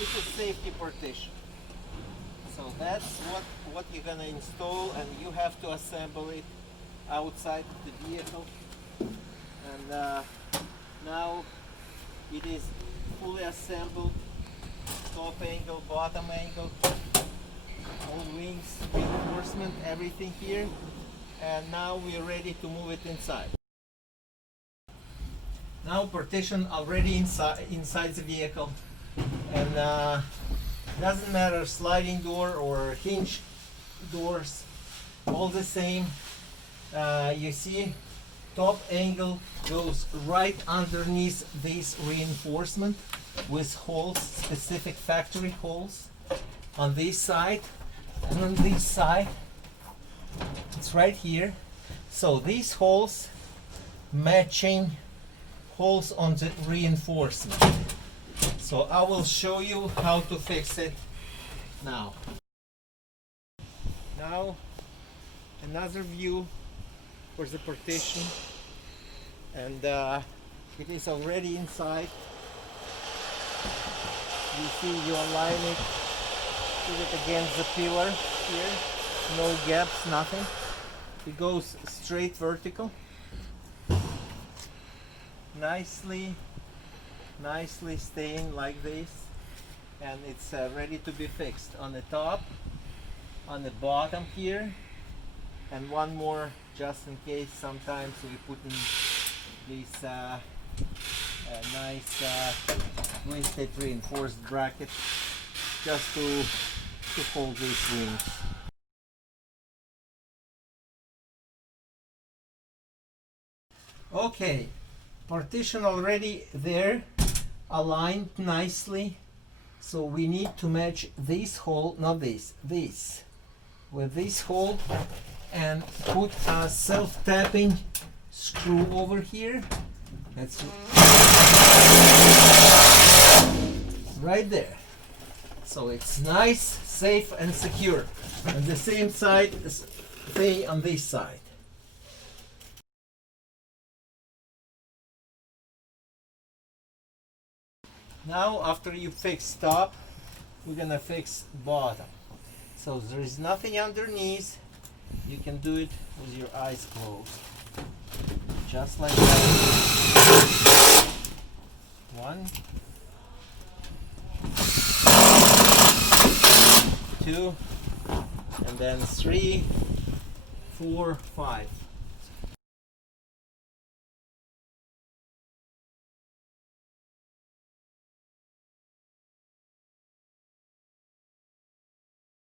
This is safety partition. So that's what you're gonna install, and you have to assemble it outside the vehicle. And now it is fully assembled, top angle, bottom angle, all wings, reinforcement, everything here. And now we're ready to move it inside. Now partition already inside the vehicle, and doesn't matter sliding door or hinge doors, all the same. You see top angle goes right underneath this reinforcement with holes, specific factory holes on this side, and on this side it's right here. So these holes matching holes on the reinforcement. So I will show you how to fix it now. Now another view for the partition, and it is already inside. You see, you align it, put it against the pillar here, no gaps, nothing. It goes straight vertical. Nicely staying like this, and it's ready to be fixed on the top, on the bottom here, and one more just in case. Sometimes we put in this nice twisted reinforced bracket just to hold these wings. Okay, partition already there, aligned nicely. So we need to match this hole, not this, this with this hole, and put a self-tapping screw over here. That's right there. So it's nice, safe, and secure. And the same side thing on this side. Now after you fix top, we're gonna fix bottom. So there is nothing underneath. You can do it with your eyes closed. Just like that. 1, 2, and then 3, 4, 5.